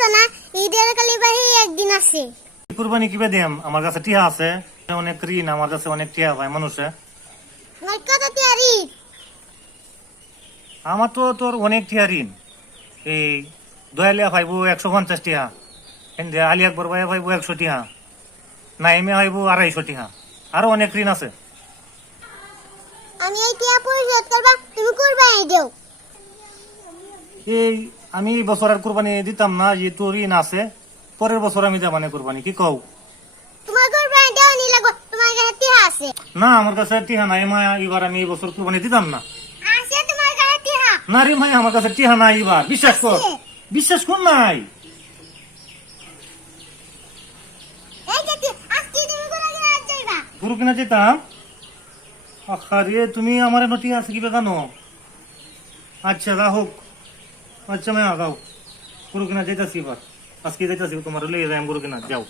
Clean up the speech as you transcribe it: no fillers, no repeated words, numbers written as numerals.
তো না, ঈদের খালি বাহি একদিন আছে। কুরবানি কিভাবে দিম? আমার কাছে টিহা আছে, অনেক ঋণ, আমার কাছে অনেক টিহা ভাই মানুষে। তোমার কত তিয়ারি? আমার তো তোর অনেক টিহা ঋণ। এই দয়ালিয়া ভাইবো 150 টিহা, আলী আকবর ভাই ভাইবো 100 টিহা, নাইমে ভাইবো 250 টিহা, আরো অনেক ঋণ আছে। আমি এই টিয়া পরিশোধ করবা, তুমি কুরবানি দিও। এই আমি এই বছর আর কুরবানি দিতাম না, যে তোর ঋণ আছে, পরের বছর আমি দেবানে কুরবানি, কি কও? তোমার কুরবানি দেওয়া নি লাগো, তোমার কাছে টিয়া আছে। না, আমার কাছে আর টিহা নাই মা, এবার আমি এই বছর কুরবানি দিতাম না। আছে তোমার কাছে টিয়া? না রে ভাই, আমার কাছে টিহা নাই এবার, বিশ্বাস কর, আছে। বিশ্বাস কর নাই। এই যে আজকে তুমি কোথায় যাইবা? গরু কিনা যেতাম। আরে তুমি আমার নটি আছে কি জানো? আচ্ছা যা হোক, আচ্ছা মেয়া যাও, গরু কিনা যাইতাছি এবার, আজকে যাইতাছি, তোমার লইয়ে যাই গরু কিনা, যাও।